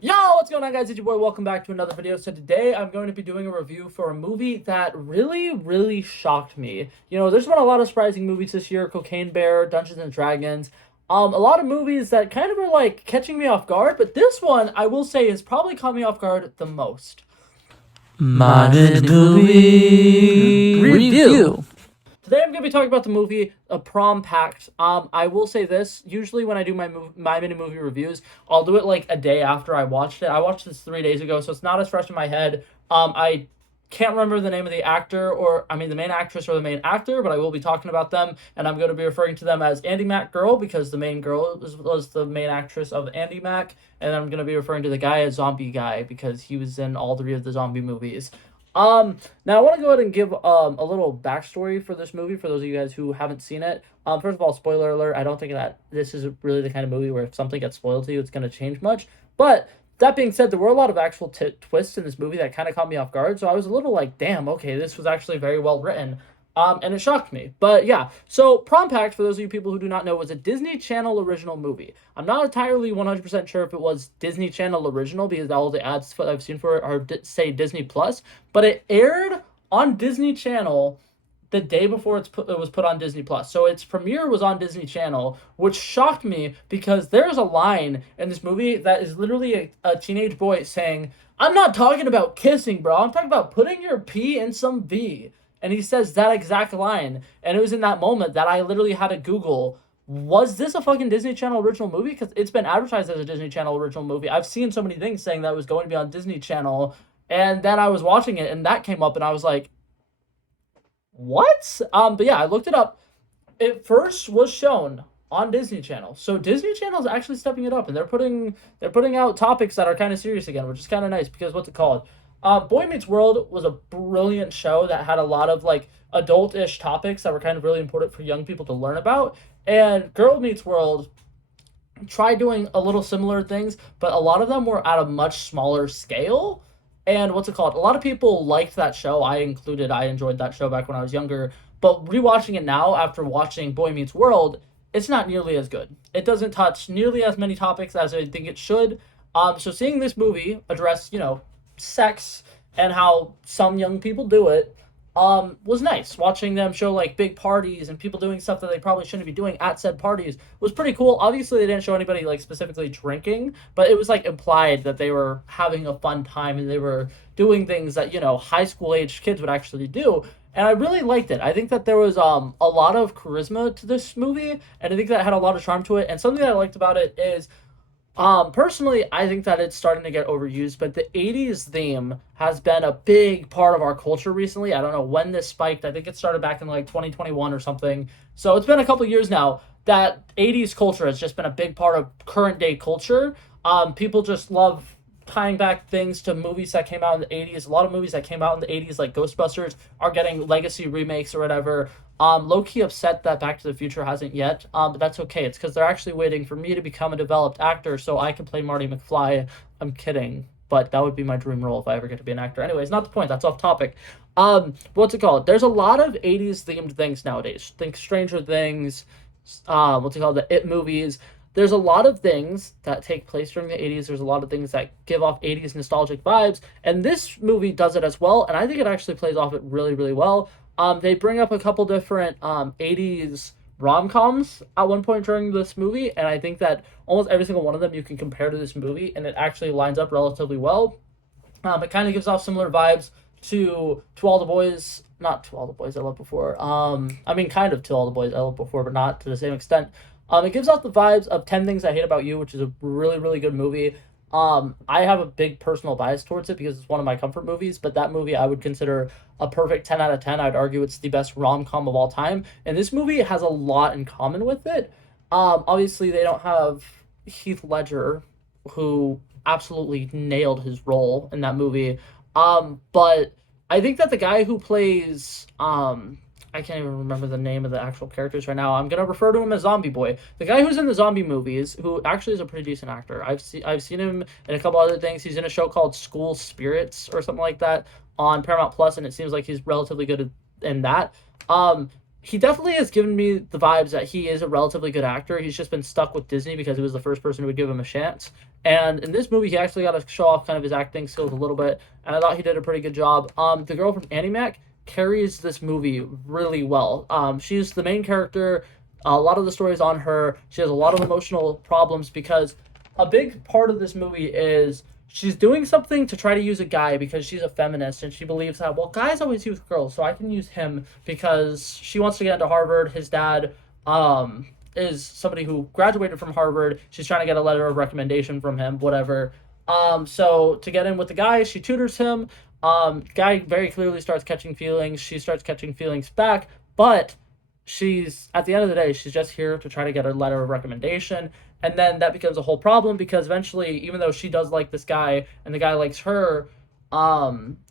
Yo, what's going on, guys? It's your boy. Welcome back to another video. So today I'm going to be doing a review for a movie that really shocked me. There's been a lot of surprising movies this year: Cocaine Bear, Dungeons and Dragons. A lot of movies that kind of were like catching me off guard, but this one I will say has probably caught me off guard the most. Modern movie review. Today I'm going to be talking about the movie A Prom Pact. I will say this, usually when I do my mini movie reviews, I'll do it like a day after I watched it. I watched this 3 days ago, so it's not as fresh in my head. I can't remember the name of the actor, the main actress or the main actor, but I will be talking about them, and I'm going to be referring to them as Andy Mac Girl, because the main girl was the main actress of Andy Mac, and I'm going to be referring to the guy as Zombie Guy, because he was in all 3 of the zombie movies. Now I want to go ahead and give a little backstory for this movie for those of you guys who haven't seen it. First of all, spoiler alert, I don't think that this is really the kind of movie where if something gets spoiled to you, it's going to change much. But that being said, there were a lot of actual twists in this movie that kind of caught me off guard, so I was a little like, damn, okay, this was actually very well written. And it shocked me. But yeah, so Prom Pact, for those of you people who do not know, was a Disney Channel original movie. I'm not entirely 100% sure if it was Disney Channel original, because all the ads I've seen for it are say Disney Plus, but it aired on Disney Channel the day before it was put on Disney Plus. So its premiere was on Disney Channel, which shocked me because there's a line in this movie that is literally a teenage boy saying, "I'm not talking about kissing, bro. I'm talking about putting your P in some V." And he says that exact line. And it was in that moment that I literally had to Google, was this a fucking Disney Channel original movie? Because it's been advertised as a Disney Channel original movie. I've seen so many things saying that it was going to be on Disney Channel. And then I was watching it and that came up and I was like, what? But yeah, I looked it up. It first was shown on Disney Channel. So Disney Channel is actually stepping it up, and they're putting out topics that are kind of serious again, which is kind of nice because what's it called? Boy Meets World was a brilliant show that had a lot of like adult-ish topics that were kind of really important for young people to learn about. And Girl Meets World tried doing a little similar things, but a lot of them were at a much smaller scale. And what's it called? A lot of people liked that show. I included. I enjoyed that show back when I was younger. But rewatching it now after watching Boy Meets World, it's not nearly as good. It doesn't touch nearly as many topics as I think it should. So seeing this movie address, sex and how some young people do it, was nice. Watching them show like big parties and people doing stuff that they probably shouldn't be doing at said parties was pretty cool. Obviously, they didn't show anybody like specifically drinking, but it was like implied that they were having a fun time and they were doing things that high school age kids would actually do. And I really liked it. I think that there was a lot of charisma to this movie, and I think that had a lot of charm to it. And something that I liked about it is, personally, I think that it's starting to get overused, but the 80s theme has been a big part of our culture recently. I don't know when this spiked. I think it started back in like 2021 or something. So it's been a couple years now that 80s culture has just been a big part of current day culture. People just love tying back things to movies that came out in the 80s. A lot of movies that came out in the 80s, like Ghostbusters, are getting legacy remakes or whatever. Low-key upset that Back to the Future hasn't yet, but that's okay. It's because they're actually waiting for me to become a developed actor so I can play Marty McFly. I'm kidding, but that would be my dream role if I ever get to be an actor. Anyways, not the point. That's off topic. What's it called? There's a lot of 80s-themed things nowadays. Think Stranger Things, the It movies. There's a lot of things that take place during the 80s. There's a lot of things that give off 80s nostalgic vibes, and this movie does it as well, and I think it actually plays off it really well. They bring up a couple different 80s rom-coms at one point during this movie, and I think that almost every single one of them you can compare to this movie, and it actually lines up relatively well. It kind of gives off similar vibes to All the Boys, not To All the Boys I Loved Before. Kind of To All the Boys I Loved Before, but not to the same extent. It gives off the vibes of 10 Things I Hate About You, which is a really good movie. I have a big personal bias towards it because it's one of my comfort movies, but that movie I would consider a perfect 10 out of 10. I'd argue it's the best rom-com of all time, and this movie has a lot in common with it. Obviously, they don't have Heath Ledger, who absolutely nailed his role in that movie, but I think that the guy who plays, I can't even remember the name of the actual characters right now. I'm gonna refer to him as Zombie Boy. The guy who's in the zombie movies, who actually is a pretty decent actor. I've seen him in a couple other things. He's in a show called School Spirits or something like that on Paramount Plus, and it seems like he's relatively good in that. he definitely has given me the vibes that he is a relatively good actor. He's just been stuck with Disney because he was the first person who would give him a chance. And in this movie, he actually got to show off kind of his acting skills a little bit, and I thought he did a pretty good job. The girl from Animac carries this movie really well. She's the main character. A lot of the stories on her. She has a lot of emotional problems because a big part of this movie is she's doing something to try to use a guy because she's a feminist and she believes that, well, guys always use girls, so I can use him because she wants to get into Harvard. His dad is somebody who graduated from Harvard. She's trying to get a letter of recommendation from him, whatever. So to get in with the guy, she tutors him. Guy very clearly starts catching feelings. She starts catching feelings back, but she's at the end of the day, she's just here to try to get a letter of recommendation. And then that becomes a whole problem because eventually, even though she does like this guy and the guy likes her,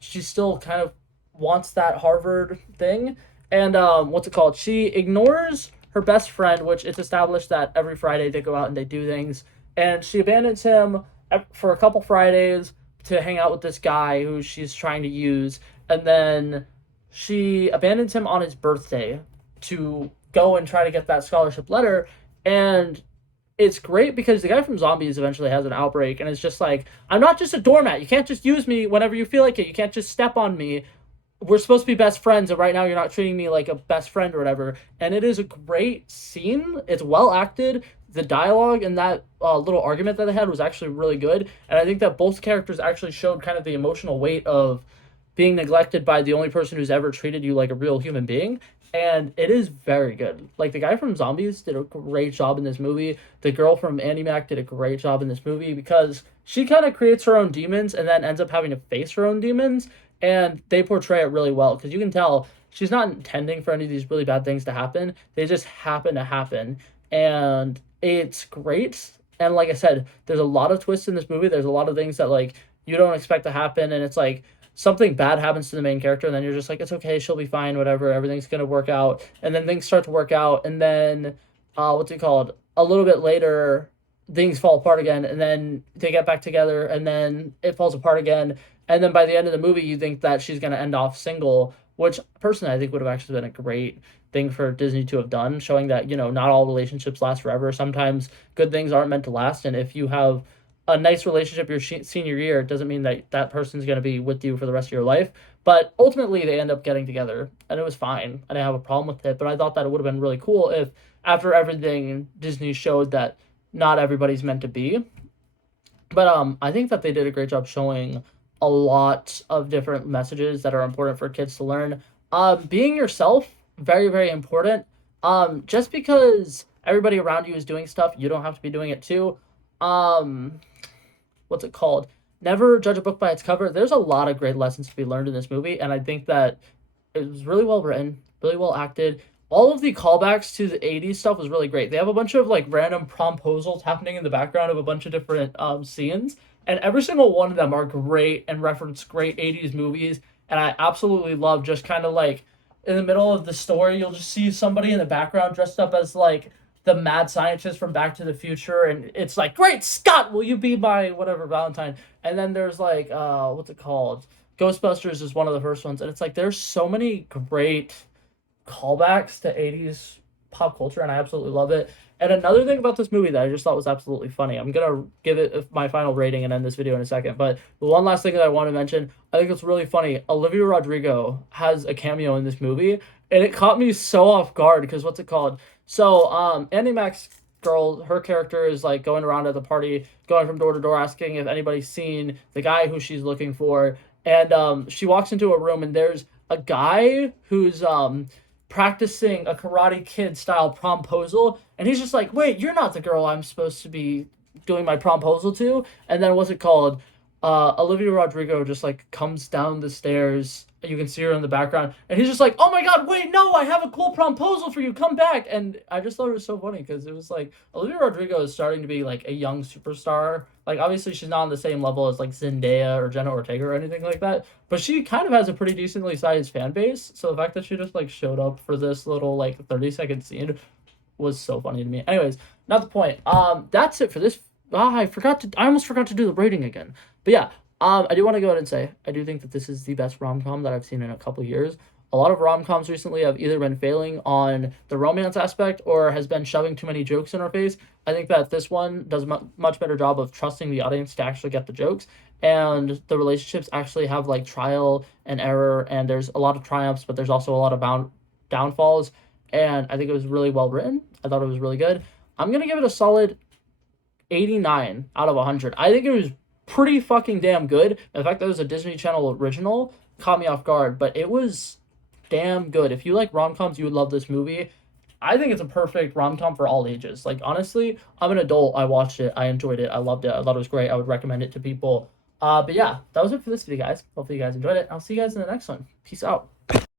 she still kind of wants that Harvard thing. And what's it called? She ignores her best friend, which it's established that every Friday they go out and they do things. And she abandons him for a couple Fridays to hang out with this guy who she's trying to use. And then she abandons him on his birthday to go and try to get that scholarship letter. And it's great because the guy from Zombies eventually has an outbreak, and it's just like, I'm not just a doormat. You can't just use me whenever you feel like it. You can't just step on me. We're supposed to be best friends, and right now you're not treating me like a best friend or whatever. And it is a great scene. It's well acted. The dialogue and that little argument that they had was actually really good. And I think that both characters actually showed kind of the emotional weight of being neglected by the only person who's ever treated you like a real human being. And it is very good. Like, the guy from Zombies did a great job in this movie. The girl from Mac did a great job in this movie because she kind of creates her own demons and then ends up having to face her own demons. And they portray it really well because you can tell she's not intending for any of these really bad things to happen. They just happen to happen. And it's great. And like I said, there's a lot of twists in this movie. There's a lot of things that, like, you don't expect to happen. And it's like, something bad happens to the main character, and then you're just like, it's okay, she'll be fine, whatever, everything's gonna work out. And then things start to work out, and then what's it called? A little bit later, things fall apart again, and then they get back together, and then it falls apart again. And then by the end of the movie, you think that she's gonna end off single, which personally I think would have actually been a great thing for Disney to have done, showing that, not all relationships last forever. Sometimes good things aren't meant to last, and if you have a nice relationship your senior year, it doesn't mean that that person's going to be with you for the rest of your life. But ultimately, they end up getting together, and it was fine. I didn't have a problem with it, but I thought that it would have been really cool if, after everything, Disney showed that not everybody's meant to be. But I think that they did a great job showing a lot of different messages that are important for kids to learn. Being yourself, very, very important. Just because everybody around you is doing stuff, you don't have to be doing it too. What's it called? Never judge a book by its cover. There's a lot of great lessons to be learned in this movie, and I think that it was really well written, really well acted. All of the callbacks to the 80s stuff was really great. They have a bunch of like random promposals happening in the background of a bunch of different scenes, and every single one of them are great and reference great 80s movies. And I absolutely love just kind of like in the middle of the story, you'll just see somebody in the background dressed up as like the mad scientist from Back to the Future, and it's like, great Scott, will you be my whatever Valentine? And then there's like, what's it called? Ghostbusters is one of the first ones, and it's like there's so many great callbacks to 80s pop culture, and I absolutely love it. And another thing about this movie that I just thought was absolutely funny, I'm gonna give it my final rating and end this video in a second, but the one last thing that I want to mention, I think it's really funny. Olivia Rodrigo has a cameo in this movie, and it caught me so off guard because what's it called? So, Andy Mack's girl, her character is like going around at the party, going from door to door, asking if anybody's seen the guy who she's looking for. And she walks into a room, and there's a guy who's practicing a Karate Kid style promposal, and he's just like, wait, you're not the girl I'm supposed to be doing my promposal to. And then what's it called? Olivia Rodrigo just like comes down the stairs. You can see her in the background, and he's just like, "Oh my God, wait, no, I have a cool promposal for you. Come back!" And I just thought it was so funny because it was like Olivia Rodrigo is starting to be like a young superstar. Like, obviously, she's not on the same level as like Zendaya or Jenna Ortega or anything like that, but she kind of has a pretty decently sized fan base. So the fact that she just like showed up for this little like 30-second scene was so funny to me. Anyways, not the point. That's it for this. I almost forgot to do the rating again. But yeah, I do want to go ahead and say, I do think that this is the best rom-com that I've seen in a couple years. a lot of rom-coms recently have either been failing on the romance aspect or has been shoving too many jokes in our face. I think that this one does a much better job of trusting the audience to actually get the jokes, and the relationships actually have like trial and error, and there's a lot of triumphs, but there's also a lot of downfalls. And I think it was really well written. I thought it was really good. I'm gonna give it a solid 89 out of 100. I think it was pretty fucking damn good. The fact that it was a Disney Channel original caught me off guard, but it was damn good. If you like rom-coms, you would love this movie. I think it's a perfect rom-com for all ages. Like, honestly, I'm an adult. I watched it. I enjoyed it. I loved it. I thought it was great. I would recommend it to people. But yeah, that was it for this video, guys. Hopefully you guys enjoyed it. I'll see you guys in the next one. Peace out.